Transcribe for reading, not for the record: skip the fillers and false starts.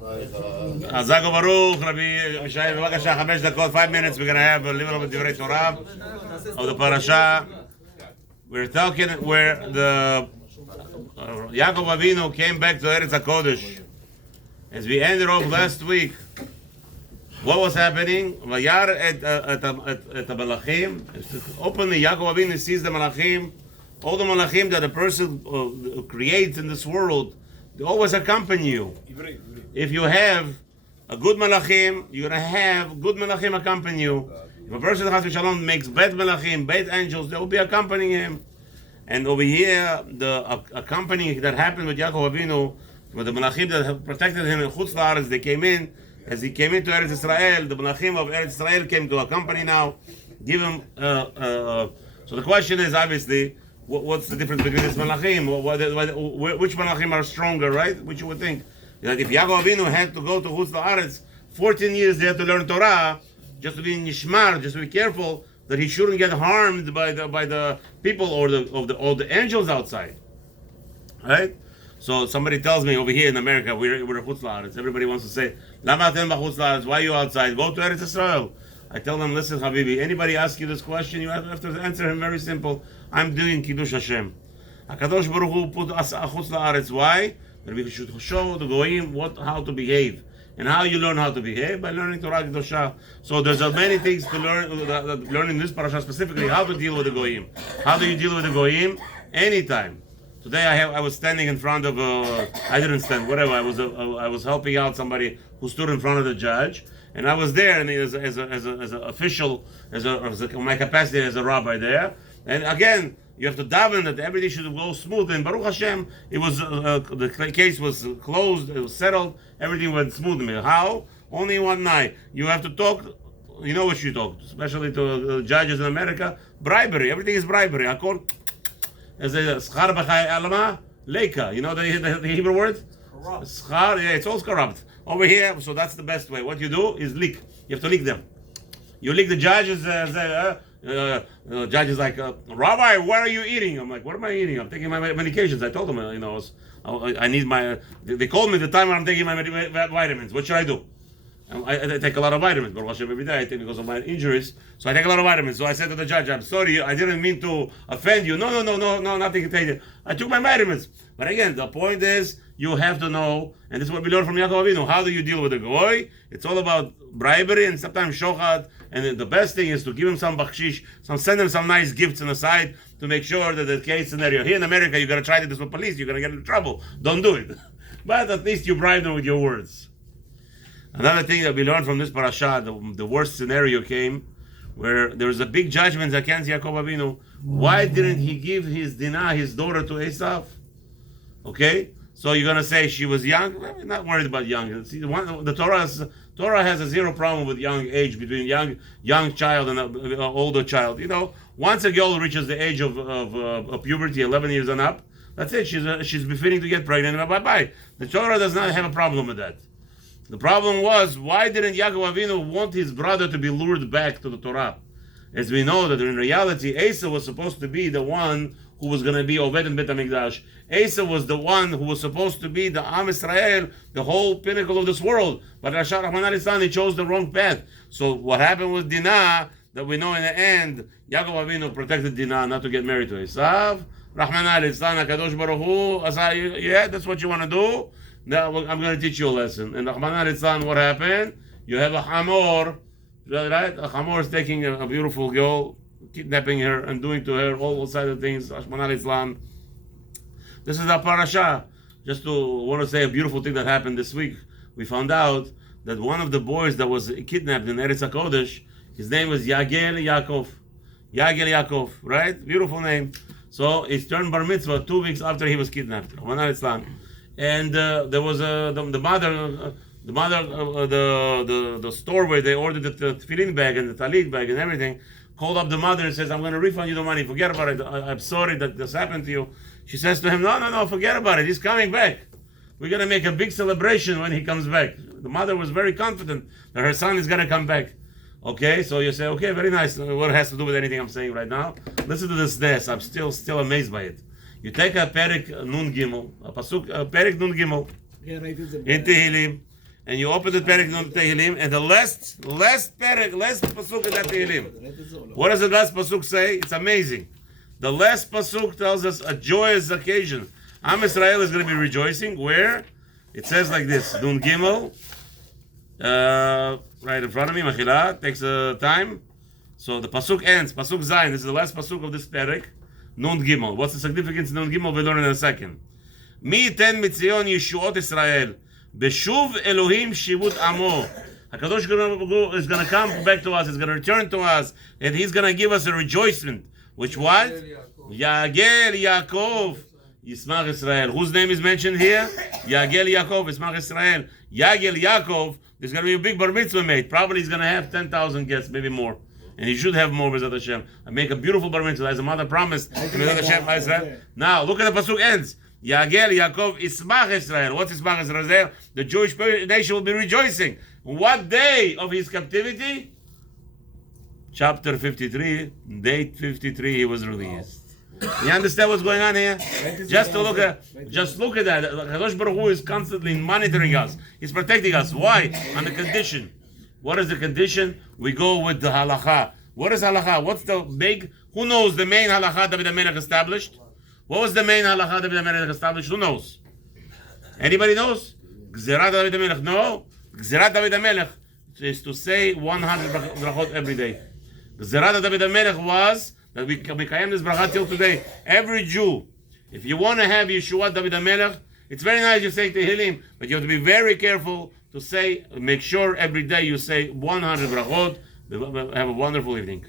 Azago Baruch, Rabbi Mishai, bevakasha, 5 דקות, 5 minutes, we're going to have a little bit of Divrei Torah of the Parashah. We're talking where the Yaakov Avinu came back to Eretz HaKodesh. As we ended off last week, what was happening? Vayar at the Malachim. Openly, Yaakov Avinu sees the Malachim. All the Malachim that a person creates in this world, they always accompany you. If you have a good Malachim, you're going to have good Malachim accompany you. If a person Chas v'Shalom makes bad Malachim, bad angels, they will be accompanying him. And over here, the accompanying that happened with Yaakov Avinu, with the Malachim that have protected him in Chutz La'aretz, they came in. As he came into Eretz Israel, the Malachim of Eretz Israel came to accompany now, give him. So the question is obviously, what's the difference between this Malachim? Which Malachim are stronger, right? Which you would think that if Yaakov Avinu had to go to Chutz La'aretz, 14 years they had to learn Torah, just to be nishmar, just to be careful that he shouldn't get harmed by the people or the angels outside, right? So somebody tells me over here in America, we're Chutz La'aretz. Everybody wants to say, Lama atem b'chutz la'aretz? Why are you outside? Go to Eretz Israel. I tell them, listen, Habibi, anybody ask you this question, you have to answer him very simple. I'm doing Kiddush Hashem. HaKadosh Baruch Hu put us Chutz La'aretz. Why? That we should show the Goyim how to behave. And how you learn how to behave? By learning Torah Kedosha. So there's many things to learn in this parasha specifically, how to deal with the Goyim. How do you deal with the Goyim? Anytime. Today I was standing in front of I didn't stand, whatever. I was helping out somebody who stood in front of the judge, and I was there, and as an official, as my capacity as a rabbi there. And again, you have to daven that everything should go smooth. And Baruch Hashem, it was the case was closed, it was settled, everything went smooth. How? Only one night. You have to talk. You know what you talk, especially to judges in America. Bribery. Everything is bribery. I call. As a schar b'chai alama leika. You know the Hebrew word? Corrupt. Schar, yeah, it's all corrupt. Over here, so that's the best way. What you do is leak. You have to leak them. You leak the judges. Judges like, Rabbi, what are you eating? I'm like, what am I eating? I'm taking my medications. I told them, I need my. They called me the time when I'm taking my vitamins. What should I do? I take a lot of vitamins, but every day I take because of my injuries. So I take a lot of vitamins. So I said to the judge, I'm sorry, I didn't mean to offend you. No, nothing to take it. I took my vitamins. But again, the point is, you have to know, and this is what we learned from Yaakov Avinu, how do you deal with the goy? It's all about bribery and sometimes shochad. And the best thing is to give him some bakshish, send him some nice gifts on the side to make sure that the case scenario. Here in America, you're going to try this with police, you're going to get in trouble. Don't do it. But at least you bribe them with your words. Another thing that we learned from this parasha, the worst scenario came where there was a big judgment against Yaakov Avinu. Why didn't he give his Dinah, his daughter, to Esav? Okay, so you're gonna say she was young? Well, not worried about young. See, the Torah has a zero problem with young age between young child and an older child. Once a girl reaches the age of puberty, 11 years and up, that's it. She's befitting to get pregnant. And bye. The Torah does not have a problem with that. The problem was, why didn't Yaakov Avinu want his brother to be lured back to the Torah? As we know that in reality, Asa was supposed to be the one who was going to be Oved in Bet HaMikdash. Asa was the one who was supposed to be the Am Israel, the whole pinnacle of this world. But Rasha Rahman al-Islam, he chose the wrong path. So what happened with Dinah, that we know in the end, Yaakov Avinu protected Dinah not to get married to Esav. Rahman al-Islam, HaKadosh Baruch Hu, yeah, that's what you want to do? Now I'm going to teach you a lesson. In Rahman al-Islam, what happened? You have a hamor, right? A hamor is taking a beautiful girl, kidnapping her and doing to her all kinds of things. Rahman al-Islam. This is a parasha. Just to want to say a beautiful thing that happened this week. We found out that one of the boys that was kidnapped in Eretz HaKodesh, his name was Yagel Yaakov. Yagel Yaakov, right? Beautiful name. So he turned bar mitzvah 2 weeks after he was kidnapped. Rahman al-Islam. And there was the store where they ordered the tefillin bag and the talit bag and everything, called up the mother and says, I'm going to refund you the money. Forget about it. I'm sorry that this happened to you. She says to him, no, forget about it. He's coming back. We're going to make a big celebration when he comes back. The mother was very confident that her son is going to come back. Okay, so you say, okay, very nice. What has to do with anything I'm saying right now? Listen to this. I'm still amazed by it. You take a Perek Nun Gimel, a Pasuk, Perek Nun Gimel, in Tehillim, and you open the Perek on the Tehillim, and the last pasuk in that Tehillim. What does the last pasuk say? It's amazing. The last pasuk tells us a joyous occasion. Am Israel is going to be rejoicing. Where? It says like this. Nun Gimel. Right in front of me. Mechila. Takes time. So the pasuk ends. Pasuk Zayin. This is the last pasuk of this Perek. Nun Gimel. What's the significance of Nun Gimel? We'll learn in a second. Mi ten mitzion Yeshuot Israel. Beshuv Elohim Shivut Amo. HaKadosh is going to come back to us. He's going to return to us. And He's going to give us a rejoicement. Which what? Yagel Yaakov. Yismach Israel. Whose name is mentioned here? Yagel Yaakov. Yismach Israel. Yagel Yaakov. There's going to be a big bar mitzvah made. Probably he's going to have 10,000 guests, maybe more. And he should have more, B'ezrat Hashem. And make a beautiful bar mitzvah, as the mother promised. B'ezrat Hashem, Israel. Now, look at the pasuk ends. Yagel Yaakov Yismach Israel. What's Yismach Israel? The Jewish nation will be rejoicing. What day of his captivity? Chapter 53, date 53, he was released. You understand what's going on here? Just look at that. Kadosh Baruch Hu is constantly monitoring us. He's protecting us. Why? On the condition. What is the condition? We go with the halacha. What is halacha? What's the big? Who knows the main halacha David HaMelech established? What was the main halacha David HaMelech established? Who knows? Anybody knows? Gzerat David HaMelech. No. Gzerat David HaMelech is to say 100 brachot every day. The Gzerat David HaMelech was that we kayem this bracha till today. Every Jew, if you want to have Yeshuat David HaMelech, it's very nice you say Tehillim, but you have to be very careful to say, make sure every day you say 100 brachot. Have a wonderful evening.